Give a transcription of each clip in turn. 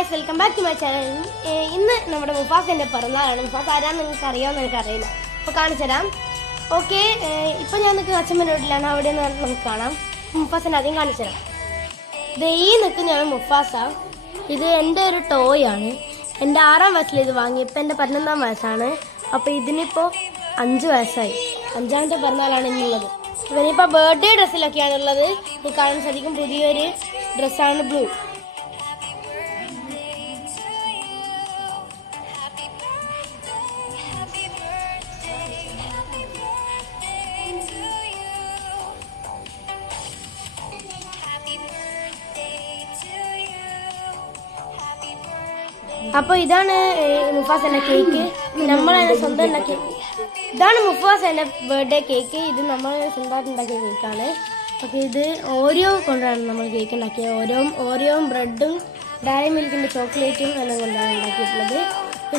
Guys, welcome back to my channel. ഇന്ന് നമ്മുടെ മുഫാസിൻ്റെ പിറന്നാളാണ്. മുഫാസ് ആരാന്ന് നിങ്ങൾക്ക് അറിയാമെന്ന് എനിക്കറിയില്ല, അപ്പോൾ കാണിച്ചു തരാം. ഓക്കെ, ഇപ്പം ഞാൻ നിൽക്കുന്ന അച്ഛമ്മൻ്റെ വീട്ടിലാണ്. അവിടെ നിന്ന് നമുക്ക് കാണാം. മുഫാസിൻ്റെ ആദ്യം കാണിച്ചു തരാം. ഈ നിൽക്കുന്നതാണ് മുഫാസ. ഇത് എൻ്റെ ഒരു ടോയ് ആണ്. എൻ്റെ 6ാം വയസ്സിൽ ഇത് വാങ്ങി. ഇപ്പം എൻ്റെ 11ാം വയസ്സാണ്. അപ്പോൾ ഇതിനിപ്പോൾ 5 വയസ്സായി. 5ാമത്തെ പിറന്നാളാണ് ഇന്നുള്ളത്. ഇവനിപ്പോൾ ബർത്ത്ഡേ ഡ്രസ്സിലൊക്കെയാണുള്ളത്. ഇത് കാണാൻ സാധിക്കും. പുതിയൊരു ഡ്രസ്സാണ്, ബ്ലൂ. അപ്പോൾ ഇതാണ് മുഫാസിൻ്റെ കേക്ക്. നമ്മൾ സ്വന്തം ഉണ്ടാക്കിയ ഇതാണ് മുഫാസിൻ്റെ ബർത്ത്ഡേ കേക്ക്. ഇത് നമ്മൾ സ്വന്തമായിട്ട് ഉണ്ടാക്കിയ കേക്കാണ്. അപ്പോൾ ഇത് ഓരിയോ കൊണ്ടാണ് നമ്മൾ കേക്ക് ഉണ്ടാക്കിയത്. ഓരിയോയും ബ്രെഡും ഡയറി മിൽക്കിൻ്റെ ചോക്ലേറ്റും എല്ലാം കൊണ്ടാണ് ഉണ്ടാക്കിയിട്ടുള്ളത്.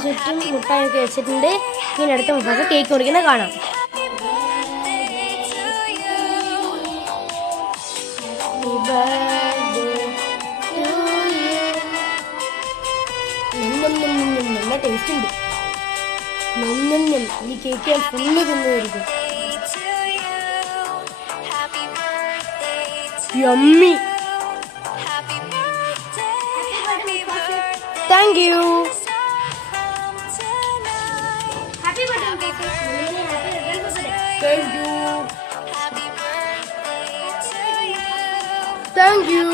ചുറ്റും മുട്ടായൊക്കെ വെച്ചിട്ടുണ്ട്. ഇങ്ങനെ അടുത്ത മുഫാസ കേക്ക് മുറിക്കുന്നത് കാണാം. നല്ല ടേസ്റ്റ് ഉണ്ട്. ഈ കേക്ക് ഞാൻ ഫുള്ള് തിന്നുമായിരിക്കും. Yummy. Thank you. Thank you.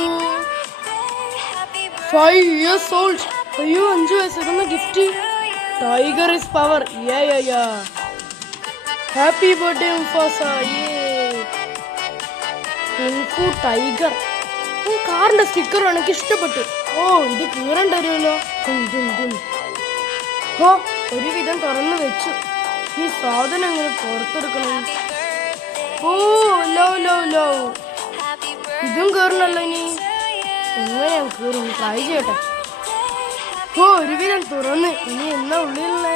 5 years old. അയ്യോ, 5 വയസ്സ്. Gift. Tiger is power. Happy birthday Mufasa. Tiger. കാറിന്റെ സ്റ്റിക്കർ എനിക്ക് ഇഷ്ടപ്പെട്ടു. ഇത് കീറണ്ട വരുമല്ലോ. ഒരുവിധം തുറന്നു വെച്ചു. ഈ സാധനം ഇങ്ങനെ പുറത്തെടുക്കണം. ലോ ഇതും കീറണല്ലോ. ഇനി എങ്ങനെയാ കീറും? ട്രൈ ചെയ്യട്ടെ. ഒരുവിധം തുറന്ന്. ഇനി എന്നാ ഉള്ളിലുള്ള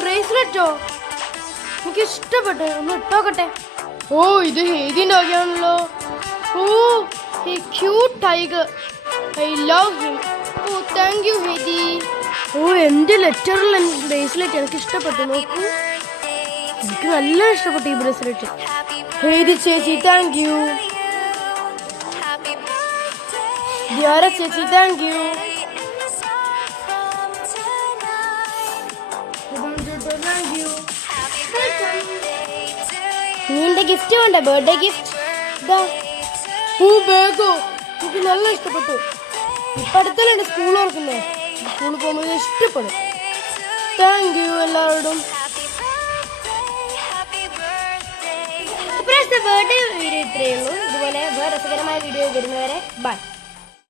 ബ്രേസ്ലെറ്റോ? എനിക്ക് ഇഷ്ടപ്പെട്ടു. ഒന്ന് ഇട്ടോക്കട്ടെ. ഇത് ഹേദിന്റെ വകയാണല്ലോ. Cute tiger. I love him. Thank you Heidi. എൻ്റെ ലെറ്ററിൽ ബ്രേസ്ലെറ്റ് എനിക്ക് ഇഷ്ടപ്പെട്ടു. നോക്കൂ, എനിക്ക് നല്ല ഇഷ്ടപ്പെട്ടു ഈ ബ്രേസ്ലെറ്റ്. ഹേദി ചേച്ചി താങ്ക് യു. ദിയാര ചേച്ചി താങ്ക് യു. നിന്റെ ഗിഫ്റ്റ് വേണ്ട? Birthday gift. ബാഗോ? എനിക്ക് നല്ല ഇഷ്ടപ്പെട്ടു. ഇപ്പം അടുത്തല്ലേ സ്കൂൾ ഓർക്കുന്നേ. സ്കൂളിൽ പോകുമ്പോൾ ഇഷ്ടപ്പെടും. താങ്ക് യു എല്ലാവരോടും. ഇപ്രാവശ്യത്തെ ബർത്ത്ഡേ വീഡിയോ ഇത്രയേ ഉള്ളൂ. ഇതുപോലെ വേറെ രസകരമായ വീഡിയോ വരുന്നവരെ ബൈ.